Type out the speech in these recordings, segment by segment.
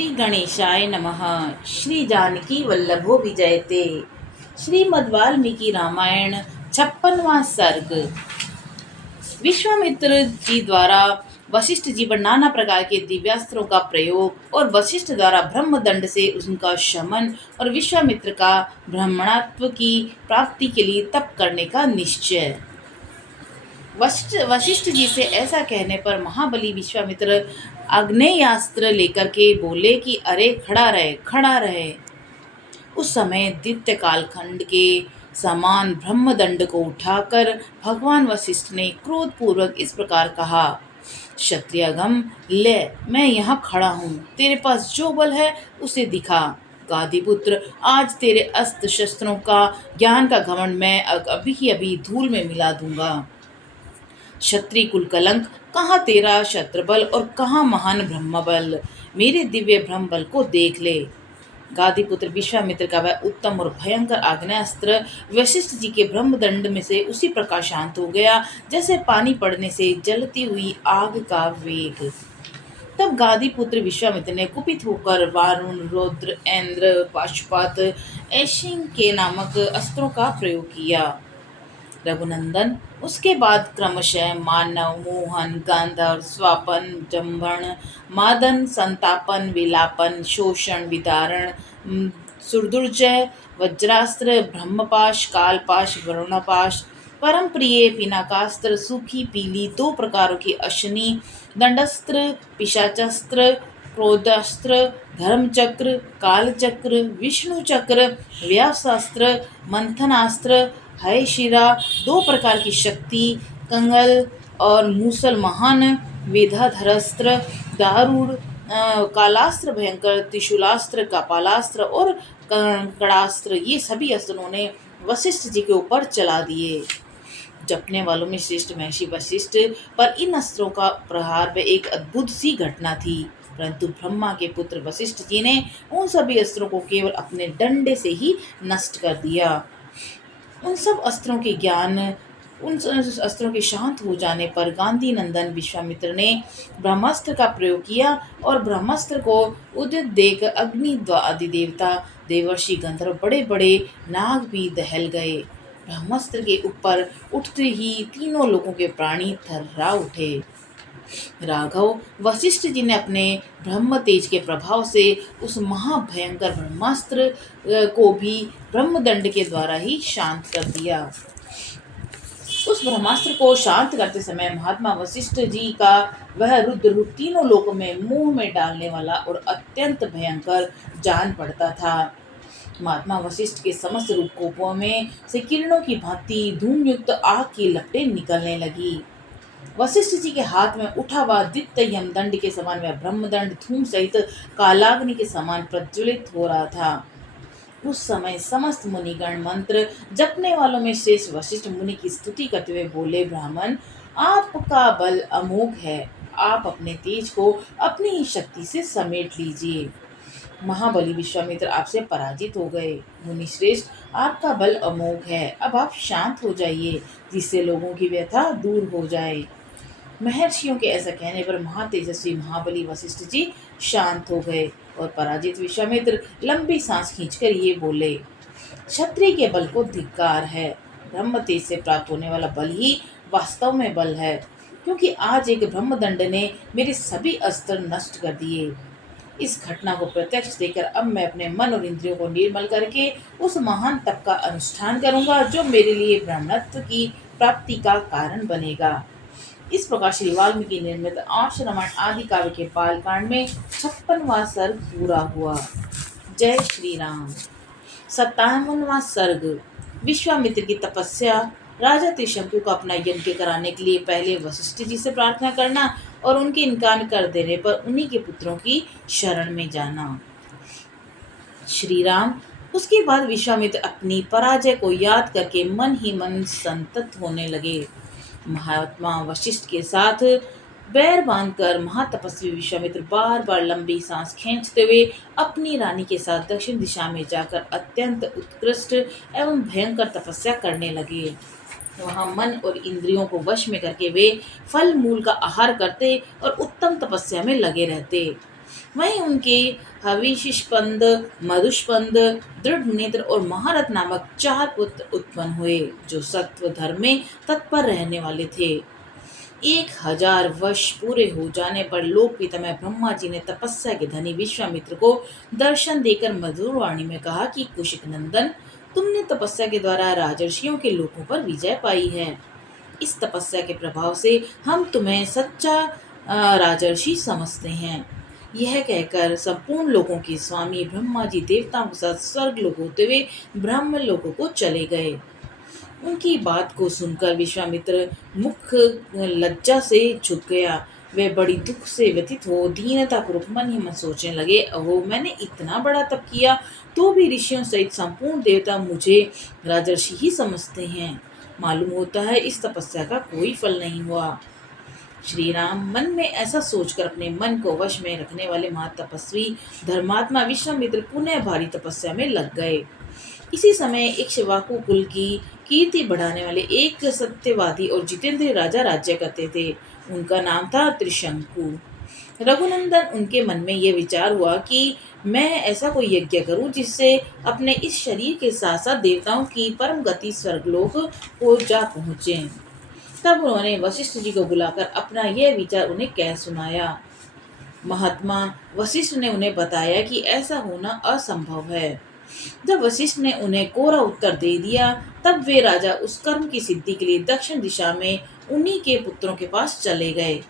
श्री गणेशाय नमः। श्री जानकी वल्लभो विजयते। श्रीमद् वाल्मीकि रामायण 56वां सर्ग। विश्वामित्र जी द्वारा वशिष्ठ जी पर नाना प्रकार के दिव्यास्त्रों का प्रयोग और वशिष्ठ द्वारा ब्रह्मदंड से उनका शमन और विश्वामित्र का ब्राह्मणत्व की प्राप्ति के लिए तप करने का निश्चय। वशिष्ठ जी से ऐसा कहने पर महाबली विश्वामित्र आग्नेयास्त्र लेकर के बोले कि अरे खड़ा रहे, खड़ा रहे। उस समय दैत्य कालखंड के समान ब्रह्मदंड को उठाकर भगवान वशिष्ठ ने क्रोध पूर्वक इस प्रकार कहा, क्षत्रियगम, ले, मैं यहाँ खड़ा हूँ, तेरे पास जो बल है उसे दिखा। गादीपुत्र, आज तेरे अस्त्र शस्त्रों का ज्ञान का घमंड मैं अभी ही अभी धूल में मिला दूंगा। क्षत्रिय कुल कलंक, कहाँ तेरा शत्रबल और कहाँ महान ब्रह्मबल, मेरे दिव्य ब्रह्म बल को देख ले। गादीपुत्र विश्वामित्र का वह उत्तम और भयंकर आग्नेयास्त्र वशिष्ठ जी के ब्रह्मदंड में से उसी प्रकार शांत हो गया जैसे पानी पड़ने से जलती हुई आग का वेग। तब गादीपुत्र विश्वामित्र ने कुपित होकर वारुण, रुद्र, इंद्र, पाशुपत, ऐशिंग के नामक अस्त्रों का प्रयोग किया। रघुनंदन, उसके बाद क्रमशः मानव, मोहन, गांधर्व, स्वापन, जंभण, मादन, संतापन, विलापन, शोषण, विदारण, सुरदुर्जय, वज्रास्त्र, ब्रह्मपाश, कालपाश, वरुणपाश, परम प्रिय पिनाकास्त्र, सूखी पीली 2 प्रकारों की अशनी, दंडस्त्र, पिशाचास्त्र, क्रोधास्त्र, धर्मचक्र, कालचक्र, विष्णु चक्र, व्यासास्त्र, मंथनास्त्र, है शिरा, 2 प्रकार की शक्ति, कंगल और मूसल महान, वेधाधरस्त्र, दारूढ़, कालास्त्र भयंकर, त्रिशूलास्त्र, कपालास्त्र और कड़ास्त्र, ये सभी अस्त्रों ने वशिष्ठ जी के ऊपर चला दिए। जपने वालों में श्रेष्ठ महर्षि वशिष्ठ पर इन अस्त्रों का प्रहार व एक अद्भुत सी घटना थी, परंतु ब्रह्मा के पुत्र वशिष्ठ जी ने उन सभी अस्त्रों को केवल अपने डंडे से ही नष्ट कर दिया। उन अस्त्रों के शांत हो जाने पर गांधी नंदन विश्वामित्र ने ब्रह्मास्त्र का प्रयोग किया और ब्रह्मास्त्र को उदित देख अग्नि आदि देवता, देवर्षि, गंधर्व, बड़े बड़े नाग भी दहल गए। ब्रह्मास्त्र के ऊपर उठते ही तीनों लोगों के प्राणी थर्रा उठे। राघव, वशिष्ठ जी ने अपने ब्रह्म तेज के प्रभाव से उस महाभयंकर ब्रह्मास्त्र को भी ब्रह्मदंड के द्वारा ही शांत कर दिया। उस ब्रह्मास्त्र को शांत करते समय महात्मा वशिष्ठ जी का वह रुद्र रूप तीनों लोकों में मुंह में डालने वाला और अत्यंत भयंकर जान पड़ता था। महात्मा वशिष्ठ के समस्त रूपों में से किरणों की भांति धूमयुक्त आग की लपटें निकलने लगी। वशिष्ठ जी के हाथ में उठा हुआ दित्य यमदंड के समान वह ब्रह्मदंड धूम सहित कालाग्नि के समान प्रज्वलित हो रहा था। उस समय समस्त मुनिगण मंत्र जपने वालों में श्रेष्ठ वशिष्ठ मुनि की स्तुति करते हुए बोले, ब्राह्मण, आपका बल अमोघ है, आप अपने तेज को अपनी ही शक्ति से समेट लीजिए। महाबली विश्वामित्र आपसे पराजित हो गए। मुनि श्रेष्ठ, आपका बल अमोघ है, अब आप शांत हो जाइए, जिससे लोगों की व्यथा दूर हो जाए। महर्षियों के ऐसा कहने पर महातेजस्वी महाबली वशिष्ठ जी शांत हो गए और पराजित विश्वामित्र लंबी सांस खींचकर ये बोले, क्षत्रिय के बल को धिक्कार है। ब्रह्म तेज से प्राप्त होने वाला बल ही वास्तव में बल है, क्योंकि आज एक ब्रह्मदंड ने मेरे सभी अस्त्र नष्ट कर दिए। इस घटना को प्रत्यक्ष देखकर अब मैं अपने मन और इंद्रियों को निर्मल करके उस महान तप का अनुष्ठान करूंगा जो मेरे लिए ब्राह्मणत्व की प्राप्ति का कारण बनेगा। इस प्रकार श्री वाल्मीकि निर्मित आश्रमण आदि काव्य के बालकांड में 56वां सर्ग पूरा हुआ। जय श्री राम। 57वां सर्ग। विश्वामित्र की तपस्या। राजा त्रिशंकु को अपना यज्ञ कराने के लिए पहले वशिष्ठ जी से प्रार्थना करना और उनके इनकार कर देने पर उन्हीं के पुत्रों की शरण में जाना। श्री राम। उसके बाद विश्वामित्र अपनी पराजय को याद करके मन ही मन संतत होने लगे। महात्मा वशिष्ठ के साथ बैर बांधकर महातपस्वी विश्वामित्र बार बार लंबी सांस खींचते हुए अपनी रानी के साथ दक्षिण दिशा में जाकर अत्यंत उत्कृष्ट एवं भयंकर तपस्या करने लगे। वहां मन और इंद्रियों को वश में करके वे फल मूल का आहार करते और उत्तम तपस्या में लगे रहते। वहीं उनके हविषिष्पंद, मधुष्पंद, दृढ़ नेत्र और महारथ नामक 4 पुत्र उत्पन्न हुए, जो सत्व धर्म में तत्पर रहने वाले थे। 1000 वर्ष पूरे हो जाने पर लोक पितामह ब्रह्मा जी ने तपस्या के धनी विश्वामित्र को दर्शन देकर मधुर वाणी में कहा कि कुशिक नंदन, तुमने तपस्या के द्वारा राजर्षियों के लोकों पर विजय पाई है। इस तपस्या के प्रभाव से हम तुम्हें सच्चा राजर्षि समझते हैं। यह कहकर संपूर्ण लोकों के स्वामी ब्रह्मा जी देवताओं के साथ स्वर्ग लोक होते हुए ब्रह्म लोकों को चले गए। उनकी बात को सुनकर विश्वामित्र मुख लज्जा से झुक गया। वे बड़ी दुख से व्यथित हो दीनतापूर्वक मन ही मन सोचने लगे, अहो, मैंने इतना बड़ा तप किया तो भी ऋषियों सहित संपूर्ण देवता मुझे राजर्षि ही समझते हैं। मालूम होता है इस तपस्या का कोई फल नहीं हुआ। श्री राम मन में ऐसा सोचकर अपने मन को वश में रखने वाले महातपस्वी धर्मात्मा विश्वामित्र पुनः भारी तपस्या में लग गए। इसी समय इक्ष्वाकु कुल की कीर्ति बढ़ाने वाले एक सत्यवादी और जितेंद्र राजा राज्य करते थे। उनका नाम था त्रिशंकु। रघुनंदन, उनके मन में यह विचार हुआ कि मैं ऐसा कोई यज्ञ करूं जिससे अपने इस शरीर के साथ साथ देवताओं की परम गति स्वर्गलोक को जा पहुँचे। तब उन्होंने वशिष्ठ जी को बुलाकर अपना यह विचार उन्हें कह सुनाया। महात्मा वशिष्ठ ने उन्हें बताया कि ऐसा होना असंभव है। जब वशिष्ठ ने उन्हें कोरा उत्तर दे दिया, तब वे राजा उस कर्म की सिद्धि के लिए दक्षिण दिशा में उन्हीं के पुत्रों के पास चले गए।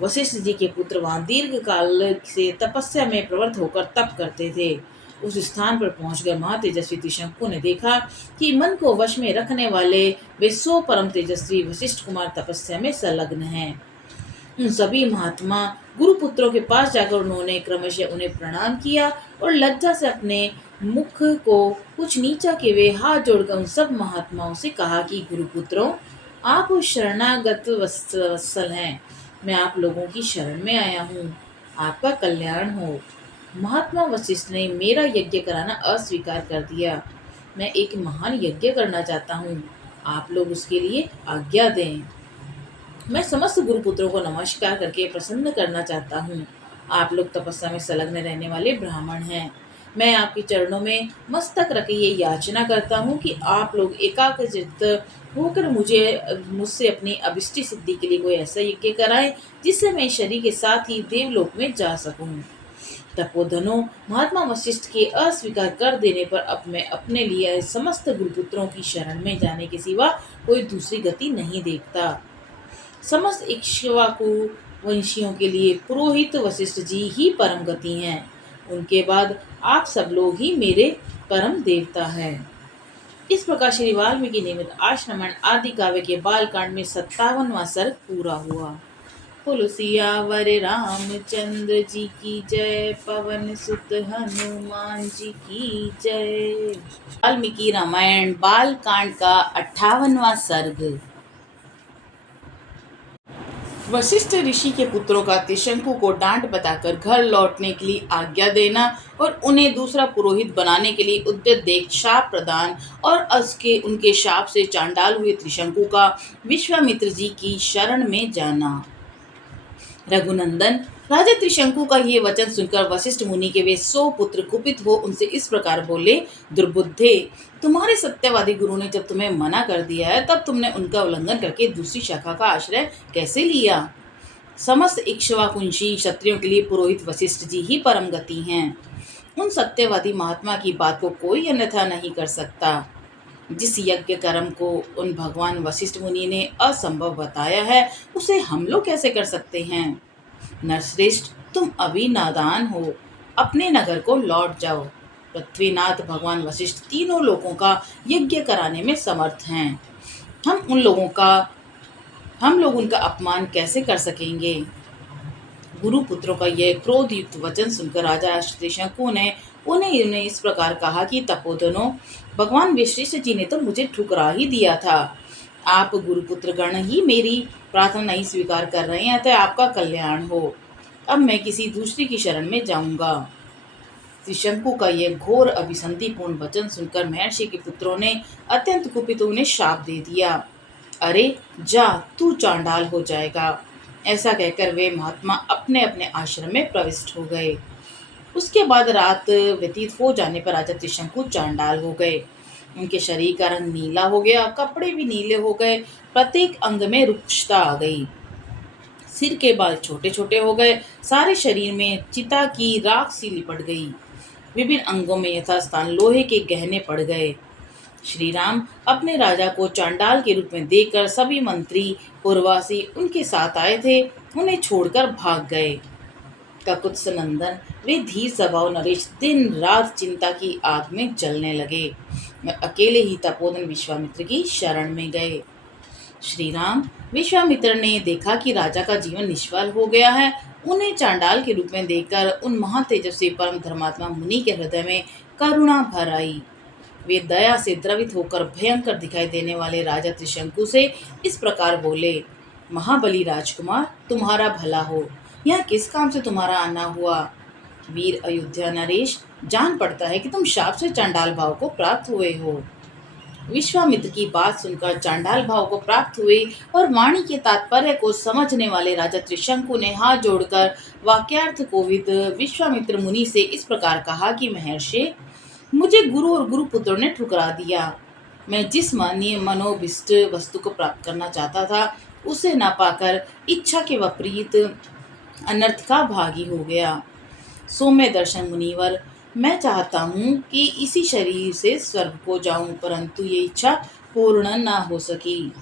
वशिष्ठ जी के पुत्र वहां दीर्घ काल से तपस्या में प्रवृत्त होकर तप करते थे। उस स्थान पर पहुंचकर महातेजस्वी त्रिशंकु ने देखा कि मन को वश में रखने वाले वे 100 परम तेजस्वी वशिष्ठ कुमार तपस्या में संलग्न हैं। उन सभी महात्मा गुरुपुत्रों के पास जाकर उन्होंने क्रमशः उन्हें प्रणाम किया और लज्जा से अपने मुख को कुछ नीचा किए हुए हाथ जोड़कर उन सब महात्माओं से कहा कि गुरुपुत्रों, आप शरणागत वत्सल हैं। मैं आप लोगों की शरण में आया हूँ। आपका कल्याण हो। महात्मा वशिष्ठ ने मेरा यज्ञ कराना अस्वीकार कर दिया। मैं एक महान यज्ञ करना चाहता हूँ। आप लोग उसके लिए आज्ञा दें। मैं समस्त गुरुपुत्रों को नमस्कार करके प्रसन्न करना चाहता हूँ। आप लोग तपस्या में संलग्न रहने वाले ब्राह्मण हैं। मैं आपके चरणों में मस्तक रखे ये याचना करता हूँ कि आप लोग एकाग्रचित्त होकर मुझसे अपनी अभिष्ट सिद्धि के लिए कोई ऐसा यज्ञ कराएं जिससे मैं शरीर के साथ ही देवलोक में जा सकूं। तपोधनो, महात्मा वशिष्ठ के अस्वीकार कर देने पर अब मैं अपने लिए समस्त गुरुपुत्रों की शरण में जाने के सिवा कोई दूसरी गति नहीं देखता। समस्त इक्ष्वाकु वंशियों के लिए पुरोहित वशिष्ठ जी ही परम गति हैं। उनके बाद आप सब लोग ही मेरे परम देवता हैं। इस प्रकार श्री वाल्मीकि निर्मित आश्रमण आदि काव्य के बालकांड में 57वां सर्ग पूरा हुआ। बोलो सियावर रामचंद्र जी की जय, पवन सुत हनुमान जी की जय। वाल्मीकि रामायण बालकांड का 58वां सर्ग। वशिष्ठ ऋषि के पुत्रों का त्रिशंकु को डांट बताकर घर लौटने के लिए आज्ञा देना और उन्हें दूसरा पुरोहित बनाने के लिए उद्यत देख शाप प्रदान और उनके शाप से चांडाल हुए त्रिशंकु का विश्वामित्र जी की शरण में जाना। रघुनंदन, राजा त्रिशंकु का ये वचन सुनकर वशिष्ठ मुनि के वे 100 पुत्र कुपित हो उनसे इस प्रकार बोले, दुर्बुद्धे, तुम्हारे सत्यवादी गुरु ने जब तुम्हें मना कर दिया है तब तुमने उनका उल्लंघन करके दूसरी शाखा का आश्रय कैसे लिया। समस्त इक्ष्वाकुंशी क्षत्रियों के लिए पुरोहित वशिष्ठ जी ही परम गति हैं। उन सत्यवादी महात्मा की बात को कोई अन्यथा नहीं कर सकता। जिस यज्ञ कर्म को उन भगवान वशिष्ठ मुनि ने असंभव बताया है उसे हम लोग कैसे कर सकते हैं। नरश्रेष्ठ, तुम अभी नादान हो, अपने नगर को लौट जाओ। पृथ्वीनाथ भगवान वशिष्ठ तीनों लोगों का यज्ञ कराने में समर्थ हैं। हम लोग उनका अपमान कैसे कर सकेंगे। गुरुपुत्रों का यह क्रोधयुक्त वचन सुनकर राजा त्रिशंकु ने उन्हें इस प्रकार कहा कि तपोधनो, भगवान वशिष्ठ जी ने तो मुझे ठुकरा ही दिया था। आप गुरुपुत्र गण ही मेरी प्रार्थना नहीं स्वीकार कर रहे हैं, तो आपका कल्याण हो। अब मैं किसी दूसरी की शरण में जाऊंगा। त्रिशंकु का यह घोर अभिसंधिपूर्ण वचन सुनकर महर्षि के पुत्रों ने अत्यंत कुपित उन्हें शाप दे दिया। अरे जा, तू चांडाल हो जाएगा। ऐसा कहकर वे महात्मा अपने अपने आश्रम में प्रविष्ट हो गए। उसके बाद रात व्यतीत हो जाने पर राजा त्रिशंकु चांडाल हो गए। उनके शरीर का रंग नीला हो गया, कपड़े भी नीले हो गए, प्रत्येक अंग में रुक्षता आ गई, सिर के बाल छोटे छोटे हो गए, सारे शरीर में चिता की राख सी लिपट गई, विभिन्न अंगों में यथास्थान लोहे के गहने पड़ गए। श्री राम अपने राजा को चांडाल के रूप में देखकर सभी मंत्री पुरवासी उनके साथ आए थे, उन्हें छोड़कर भाग गए। ककुत्स नंदन वे धीर स्वभाव नरेश दिन रात चिंता की आग में जलने लगे। वे अकेले ही तपोधन विश्वामित्र की शरण में गए। श्री राम विश्वामित्र ने देखा कि राजा का जीवन निष्फल हो गया है। उन्हें चांडाल के रूप में देखकर उन महातेजस्वी परम धर्मात्मा मुनि के हृदय में करुणा भर आई। वे दया से द्रवित होकर भयंकर दिखाई देने वाले राजा त्रिशंकु से इस प्रकार बोले, महाबली राजकुमार, तुम्हारा भला हो। यह किस काम से तुम्हारा आना हुआ? वीर अयोध्या नरेश, जान पड़ता है कि तुम शाप से चांडाल भाव को प्राप्त हुए हो। विश्वामित्र की बात सुनकर चांडाल भाव को प्राप्त हुए और वाणी के तात्पर्य को समझने वाले राजा त्रिशंकु ने हाथ जोड़कर वाक्यार्थ कोविद विश्वामित्र मुनि से इस प्रकार कहा कि महर्षि, मुझे गुरु और गुरु पुत्रों ने ठुकरा दिया। मैं जिस मनोभिष्ट वस्तु को प्राप्त करना चाहता था उसे न पाकर इच्छा के विपरीत अनर्थ का भागी हो गया। सौम्य दर्शन मुनिवर, मैं चाहता हूँ कि इसी शरीर से स्वर्ग को जाऊं, परंतु ये इच्छा पूर्ण न हो सकी।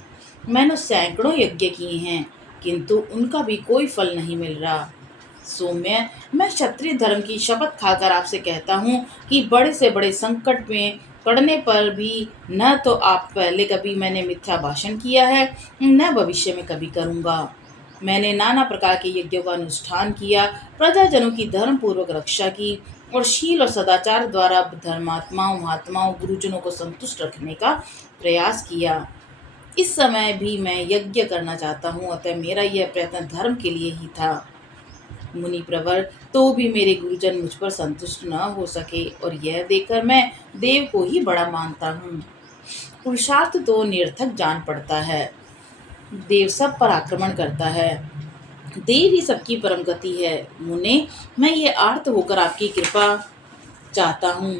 मैंने सैकड़ों यज्ञ किए हैं, किंतु उनका भी कोई फल नहीं मिल रहा। सौम्य, मैं क्षत्रिय धर्म की शपथ खाकर आपसे कहता हूँ कि बड़े से बड़े संकट में पड़ने पर भी न तो आप पहले कभी मैंने मिथ्या भाषण किया है, न भविष्य में कभी करूँगा। मैंने नाना प्रकार के यज्ञों का अनुष्ठान किया, प्रजाजनों की धर्म पूर्वक रक्षा की और शील और सदाचार द्वारा धर्मात्माओं, महात्माओं, गुरुजनों को संतुष्ट रखने का प्रयास किया। इस समय भी मैं यज्ञ करना चाहता हूँ, अतः मेरा यह प्रयत्न धर्म के लिए ही था। मुनि प्रवर, तो भी मेरे गुरुजन मुझ पर संतुष्ट न हो सके और यह देखकर मैं देव को ही बड़ा मानता हूँ। पुरुषार्थ तो निरर्थक जान पड़ता है। देव सब पर आक्रमण करता है, देव ही सबकी परम गति है। मुने, मैं ये आर्त होकर आपकी कृपा चाहता हूँ।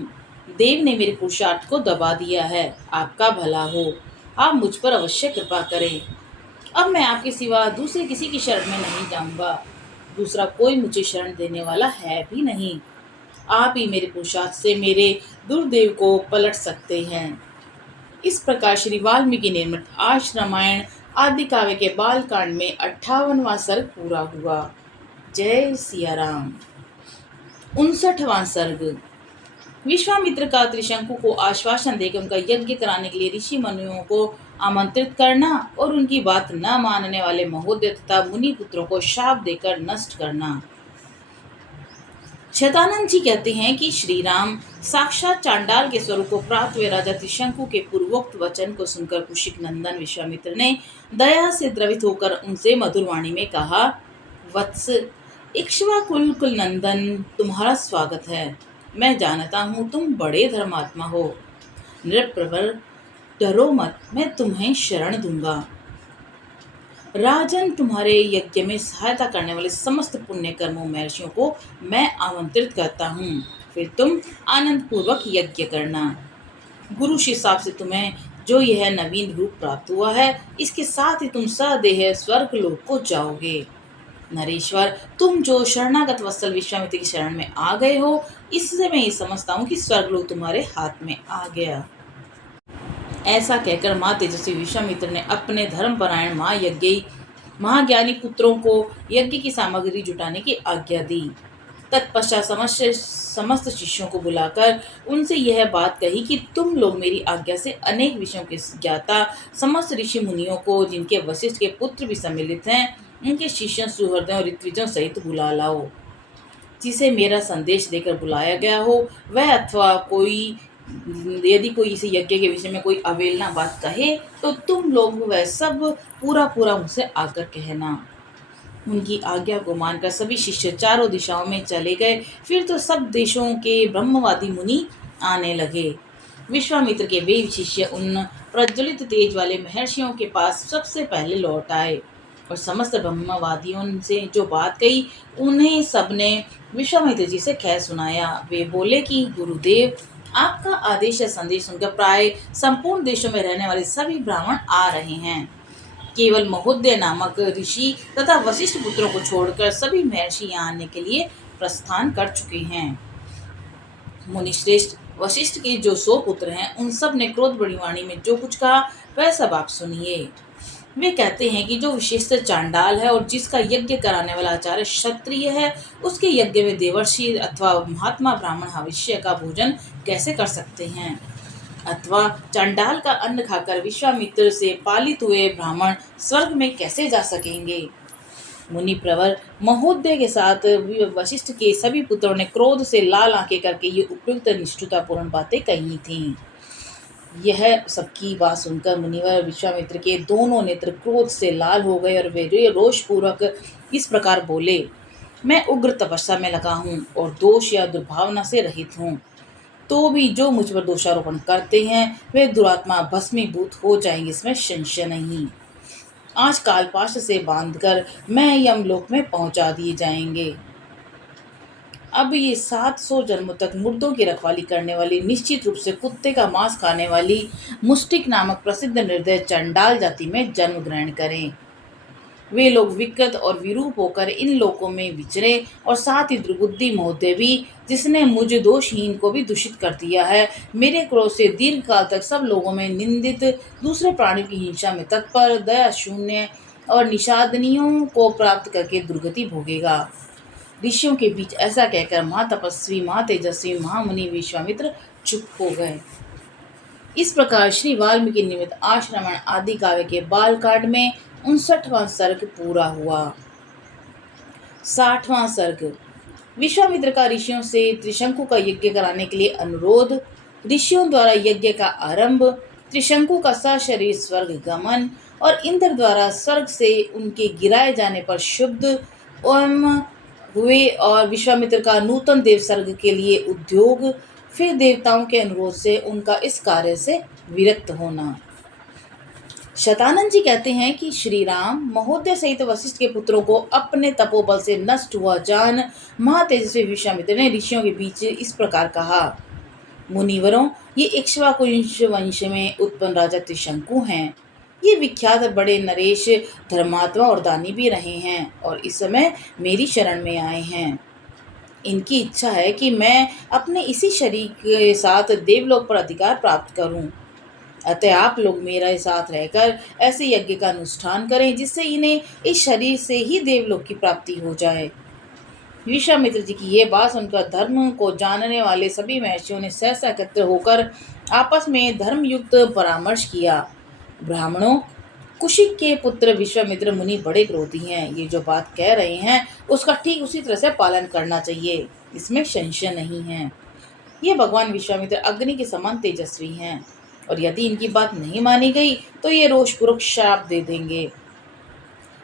देव ने मेरे पुरुषार्थ को दबा दिया है, आपका भला हो, आप मुझ पर अवश्य कृपा करें। अब मैं आपके सिवा दूसरे किसी की शरण में नहीं जाऊंगा, दूसरा कोई मुझे शरण देने वाला है भी नहीं। आप ही मेरे पुरुषार्थ से मेरे दुर्देव को पलट सकते हैं। इस प्रकार श्री वाल्मीकि निर्मित आज रामायण आदि काव्य के बाल कांड में 58वां सर्ग पूरा हुआ। जय सिया राम। 59वां सर्ग। विश्वामित्र का त्रिशंकु को आश्वासन देकर उनका यज्ञ कराने के लिए ऋषि मुनियों को आमंत्रित करना और उनकी बात न मानने वाले महोदय तथा मुनि पुत्रों को शाप देकर नष्ट करना। शतानंद जी कहते हैं कि श्री राम साक्षात चांडाल के स्वरूप को प्राप्त हुए राजा त्रिशंकु के पूर्वोक्त वचन को सुनकर कुशिक नंदन विश्वामित्र ने दया से द्रवित होकर उनसे मधुर वाणी में कहा, वत्स, इक्ष्वाकुल कुल नंदन, तुम्हारा स्वागत है। मैं जानता हूँ तुम बड़े धर्मात्मा हो। नृप्रवर, डरो मत, मैं तुम्हें शरण दूंगा। राजन, तुम्हारे यज्ञ में सहायता करने वाले समस्त पुण्य कर्मों महर्षियों को मैं आमंत्रित करता हूँ, फिर तुम आनंद पूर्वक यज्ञ करना। गुरु शिष्य से तुम्हें जो यह नवीन रूप प्राप्त हुआ है, इसके साथ ही तुम सदेह स्वर्ग लोक को जाओगे। नरेश्वर, तुम जो शरणागत वत्सल विश्वामित्र की शरण में आ गए हो, इससे मैं ये समझता हूँ कि स्वर्ग लोक तुम्हारे हाथ में आ गया। ऐसा कहकर माँ तेजस्वी विश्वामित्र ने अपने धर्मपरायण महायज्ञी महाज्ञानी पुत्रों को यज्ञ की सामग्री जुटाने की आज्ञा दी। तत्पश्चात समस्त शिष्यों को बुलाकर उनसे यह बात कही कि तुम लोग मेरी आज्ञा से अनेक विषयों के ज्ञाता समस्त ऋषि मुनियों को, जिनके वशिष्ठ के पुत्र भी सम्मिलित हैं, उनके शिष्यों, सुहृदयों और ऋत्विजों सहित बुला लाओ। जिसे मेरा संदेश देकर बुलाया गया हो वह अथवा यदि कोई इस यज्ञ के विषय में कोई अवेलना बात कहे तो तुम लोग वह सब पूरा मुझसे आकर कहना। उनकी आज्ञा को मानकर सभी शिष्य चारों दिशाओं में चले गए। फिर तो सब देशों के ब्रह्मवादी मुनि आने लगे। विश्वामित्र के वे शिष्य उन प्रज्वलित तेज वाले महर्षियों के पास सबसे पहले लौट आए। और समस्त ब्रह्मवादियों से जो बात कही, उन्हें सबने विश्वामित्र जी से कह सुनाया। वे बोले कि गुरुदेव, आपका आदेश या संदेश सुनकर प्राय संपूर्ण देशों में रहने वाले सभी ब्राह्मण आ रहे हैं। केवल महोदय नामक ऋषि तथा वशिष्ठ पुत्रों को छोड़कर सभी महर्षि यहाँ आने के लिए प्रस्थान कर चुके हैं। मुनिश्रेष्ठ वशिष्ठ के जो 100 पुत्र हैं, उन सब ने क्रोध बड़ी वाणी में जो कुछ कहा वह सब आप सुनिए। वे कहते हैं कि जो विशेष चांडाल है और जिसका यज्ञ कराने वाला आचार्य क्षत्रिय है, उसके यज्ञ में देवर्षि अथवा महात्मा ब्राह्मण भविष्य का भोजन कैसे कर सकते हैं, अथवा चांडाल का अन्न खाकर विश्वामित्र से पालित हुए ब्राह्मण स्वर्ग में कैसे जा सकेंगे। मुनि प्रवर महोदय के साथ वशिष्ठ के सभी पुत्रों ने क्रोध से लाल आंखें करके ये उपयुक्त निष्ठुतापूर्ण बातें कही थीं। यह सबकी बात सुनकर मुनिवर विश्वामित्र के दोनों नेत्र क्रोध से लाल हो गए और वे रोष पूर्वक इस प्रकार बोले, मैं उग्र तपस्या में लगा हूँ और दोष या दुर्भावना से रहित हूँ, तो भी जो मुझ पर दोषारोपण करते हैं वे दुरात्मा भस्मीभूत हो जाएंगे, इसमें संशय नहीं। आज कालपाश से बांधकर मैं यमलोक में पहुंचा दिए जाएंगे। अब ये 700 जन्मों तक मुर्दों की रखवाली करने वाली, निश्चित रूप से कुत्ते का मांस खाने वाली मुष्टिक नामक प्रसिद्ध निर्दय चंडाल जाति में जन्म ग्रहण करें। वे लोग विकृत और विरूप होकर इन लोकों में विचरे, और साथ ही दुर्बुद्धि महोदय भी, जिसने मुझ दोषहीन को भी दूषित कर दिया है, मेरे क्रोध से दीर्घ काल तक सब लोगों में निंदित, दूसरे प्राणियों की हिंसा में तत्पर, दया शून्य और निषादनियों को प्राप्त करके दुर्गति भोगेगा। ऋषियों के बीच ऐसा कहकर महातपस्वी महातेजस्वी महामुनि विश्वामित्र चुप हो गए। इस प्रकार श्री वाल्मीकि निमित्त आश्रमण आदि काव्य के बालकांड में 59वां सर्ग पूरा हुआ। 60वां सर्ग। विश्वामित्र का ऋषियों से त्रिशंकु का यज्ञ कराने के लिए अनुरोध, ऋषियों द्वारा यज्ञ का आरंभ, त्रिशंकु का सशरीर स्वर्ग गमन और इंद्र द्वारा स्वर्ग से उनके गिराए जाने पर शुद्ध एवं हुए, और विश्वामित्र का नूतन देव सर्ग के लिए उद्योग, फिर देवताओं के अनुरोध से उनका इस कार्य से विरक्त होना। शतानंद जी कहते हैं कि श्री राम महोदय सहित वशिष्ठ के पुत्रों को अपने तपोबल से नष्ट हुआ जान महातेजस्वी विश्वामित्र ने ऋषियों के बीच इस प्रकार कहा, मुनिवरों, ये इक्ष्वाकु वंश में उत्पन्न राजा त्रिशंकु हैं। ये विख्यात बड़े नरेश, धर्मात्मा और दानी भी रहे हैं और इस समय मेरी शरण में आए हैं। इनकी इच्छा है कि मैं अपने इसी शरीर के साथ देवलोक पर अधिकार प्राप्त करूं। अतः आप लोग मेरे साथ रहकर ऐसे यज्ञ का अनुष्ठान करें जिससे इन्हें इस शरीर से ही देवलोक की प्राप्ति हो जाए। विश्वामित्र जी की ये बात सुनकर धर्म को जानने वाले सभी महर्षियों ने सहसा एकत्र होकर आपस में धर्मयुक्त परामर्श किया। ब्राह्मणों, कुशिक के पुत्र विश्वामित्र मुनि बड़े क्रोधी हैं। ये जो बात कह रहे हैं उसका ठीक उसी तरह से पालन करना चाहिए, इसमें संशय नहीं है। ये भगवान विश्वामित्र अग्नि के समान तेजस्वी हैं और यदि इनकी बात नहीं मानी गई तो ये रोषपूर्वक शाप दे देंगे।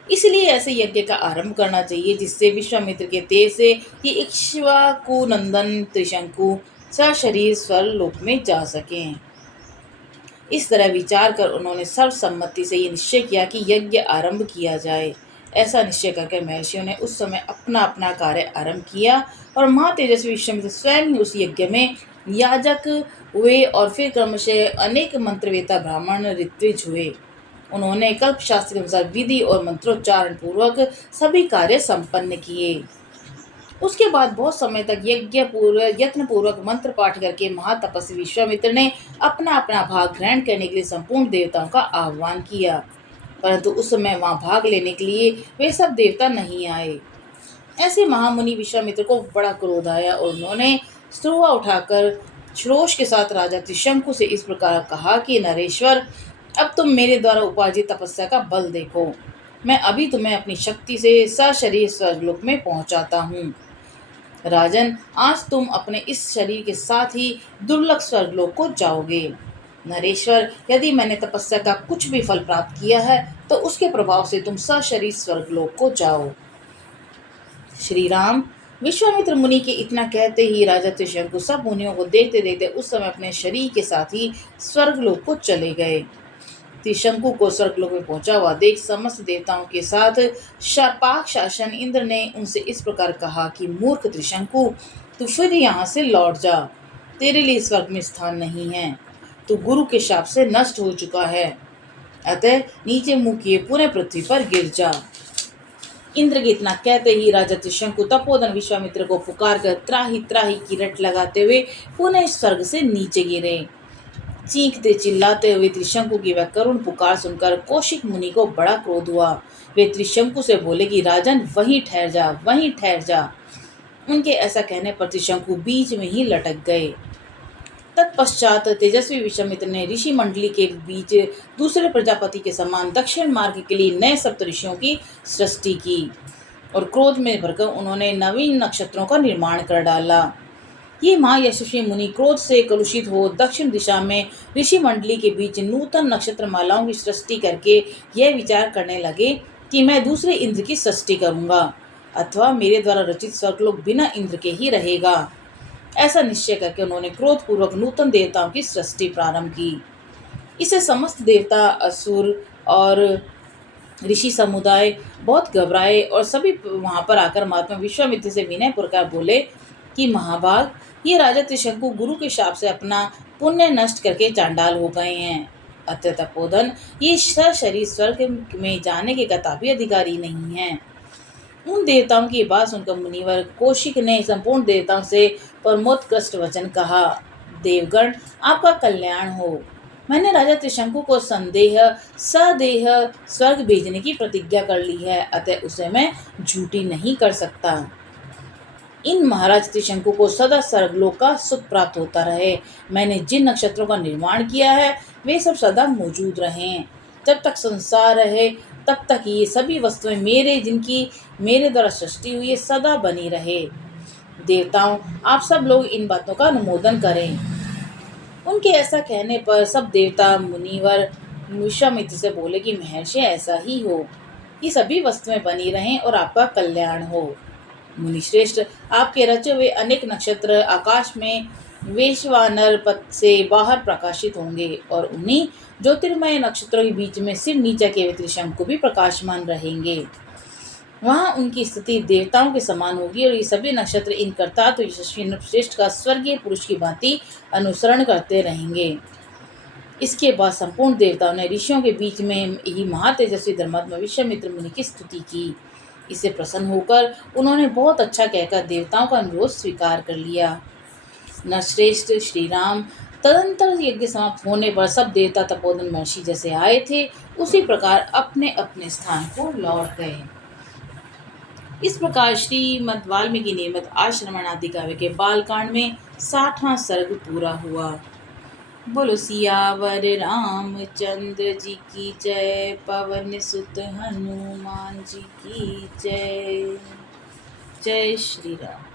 इसलिए ऐसे यज्ञ का आरंभ करना चाहिए जिससे विश्वामित्र के तेज से ये इक्ष्वाकु नंदन त्रिशंकु सशरीर स्वर्गलोक में जा सकें। इस तरह विचार कर उन्होंने सर्वसम्मति से ये निश्चय किया कि यज्ञ आरंभ किया जाए। ऐसा निश्चय करके महर्षियों ने उस समय अपना अपना कार्य आरंभ किया और महातेजस्वी विश्वामित्र स्वयं ही उस यज्ञ में याजक हुए और फिर क्रमशः अनेक मंत्रवेता ब्राह्मण ऋत्विज हुए। उन्होंने कल्प शास्त्र के अनुसार विधि और मंत्रोच्चारण पूर्वक सभी कार्य संपन्न किए। उसके बाद बहुत समय तक यत्न पूर्वक मंत्र पाठ करके महातपस्वी विश्वामित्र ने अपना अपना भाग ग्रहण करने के लिए संपूर्ण देवताओं का आह्वान किया, परंतु उस समय वहां भाग लेने के लिए वे सब देवता नहीं आए। ऐसे महामुनि विश्वामित्र को बड़ा क्रोध आया और उन्होंने स्त्रुवा उठाकर श्रोष के साथ राजा त्रिशंकु से इस प्रकार कहा कि नरेश्वर, अब तुम मेरे द्वारा उपार्जित तपस्या का बल देखो। मैं अभी तुम्हें अपनी शक्ति से सशरीर स्वर्गलोक में पहुंचाता हूँ। राजन, आज तुम अपने इस शरीर के साथ ही दुर्लभ स्वर्गलोक को जाओगे। नरेश्वर, यदि मैंने तपस्या का कुछ भी फल प्राप्त किया है तो उसके प्रभाव से तुम सशरीर स्वर्गलोक को जाओ। श्री राम, विश्वामित्र मुनि के इतना कहते ही राजा त्रिशंकु सब मुनियों को देखते देखते उस समय अपने शरीर के साथ ही स्वर्गलोक को चले गए। त्रिशंकु को स्वर्गलोक में पहुंचा हुआ देख समस्त देवताओं के साथ शापाक शासन इंद्र ने उनसे इस प्रकार कहा कि मूर्ख त्रिशंकु, तू फिर यहाँ से लौट जा, तेरे लिए स्वर्ग में स्थान नहीं है, तू गुरु के शाप से नष्ट हो चुका है, अतः नीचे मुंह किए पुनः पृथ्वी पर गिर जा। इंद्र के इतना कहते ही राजा त्रिशंकु तपोधन विश्वामित्र को पुकार कर त्राही त्राही की रट लगाते हुए पुनः स्वर्ग से नीचे गिरे। चीखते चिल्लाते हुए त्रिशंकु की वह करुण पुकार सुनकर कौशिक मुनि को बड़ा क्रोध हुआ। वे त्रिशंकु से बोले कि राजन वहीं ठहर जा, वहीं ठहर जा। उनके ऐसा कहने पर त्रिशंकु बीच में ही लटक गए। तत्पश्चात तेजस्वी विश्वामित्र ने ऋषि मंडली के बीच दूसरे प्रजापति के समान दक्षिण मार्ग के लिए नए सप्तऋषियों की सृष्टि की और क्रोध में भरकर उन्होंने नवीन नक्षत्रों का निर्माण कर डाला। ये महायशस्वी मुनि क्रोध से कलुषित हो दक्षिण दिशा में ऋषि मंडली के बीच नूतन नक्षत्र मालाओं की सृष्टि करके यह विचार करने लगे कि मैं दूसरे इंद्र की सृष्टि करूंगा अथवा मेरे द्वारा रचित स्वर्गलोक बिना इंद्र के ही रहेगा। ऐसा निश्चय करके उन्होंने क्रोधपूर्वक नूतन देवताओं की सृष्टि प्रारंभ की। इसे समस्त देवता, असुर और ऋषि समुदाय बहुत घबराए और सभी वहां पर आकर महात्मा विश्वामित्र से विनय पुरकार बोले कि महाभाग, ये राजा त्रिशंकु गुरु के शाप से अपना पुण्य नष्ट करके चांडाल हो गए हैं। अतः तपोधन, ये शरीर स्वर्ग में जाने के कदापि अधिकारी नहीं है। उन देवताओं की बात सुनकर मुनिवर कौशिक ने संपूर्ण देवताओं से परमोत्कृष्ट वचन कहा, देवगण, आपका कल्याण हो। मैंने राजा त्रिशंकु को सदेह स्वर्ग भेजने की प्रतिज्ञा कर ली है, अतः उसे मैं झूठी नहीं कर सकता। इन महाराज त्रिशंकु को सदा स्वर्गलोक का सुख प्राप्त होता रहे। मैंने जिन नक्षत्रों का निर्माण किया है वे सब सदा मौजूद रहें। जब तक संसार रहे तब तक ये सभी वस्तुएं जिनकी मेरे द्वारा सृष्टि हुई है सदा बनी रहे। देवताओं, आप सब लोग इन बातों का अनुमोदन करें। उनके ऐसा कहने पर सब देवता मुनिवर विश्वामित्र से बोले कि महर्षि, ऐसा ही हो, ये सभी वस्तुएं बनी रहें और आपका कल्याण हो। मुनिश्रेष्ठ, आपके रचे हुए अनेक नक्षत्र आकाश में वैश्वानर पथ से बाहर प्रकाशित होंगे और उन्हीं ज्योतिर्मय नक्षत्रों के बीच में सिर नीचा किए हुए त्रिशंकु भी प्रकाशमान रहेंगे। वहां उनकी स्थिति देवताओं के समान होगी और ये सभी नक्षत्र इन कर्तात्व यशस्वी श्रेष्ठ का स्वर्गीय पुरुष की भांति अनुसरण करते रहेंगे। इसके बाद संपूर्ण देवताओं ने ऋषियों के बीच में ही महातेजस्वी धर्मात्मा विश्वामित्र मुनि की स्तुति की। इससे प्रसन्न होकर उन्होंने बहुत अच्छा कहकर देवताओं का अनुरोध स्वीकार कर लिया। नरश्रेष्ठ श्री राम तदंतर यज्ञ समाप्त होने पर सब देवता तपोधन महर्षि जैसे आए थे उसी प्रकार अपने अपने स्थान को लौट गए। इस प्रकार श्रीमद् वाल्मीकि निर्मित आश्रमण आदि काव्य के बालकांड में 60वां सर्ग पूरा हुआ। बोलो सियावर रामचंद्र जी की जय, पवन सुत हनुमान जी की जय। जय श्री राम।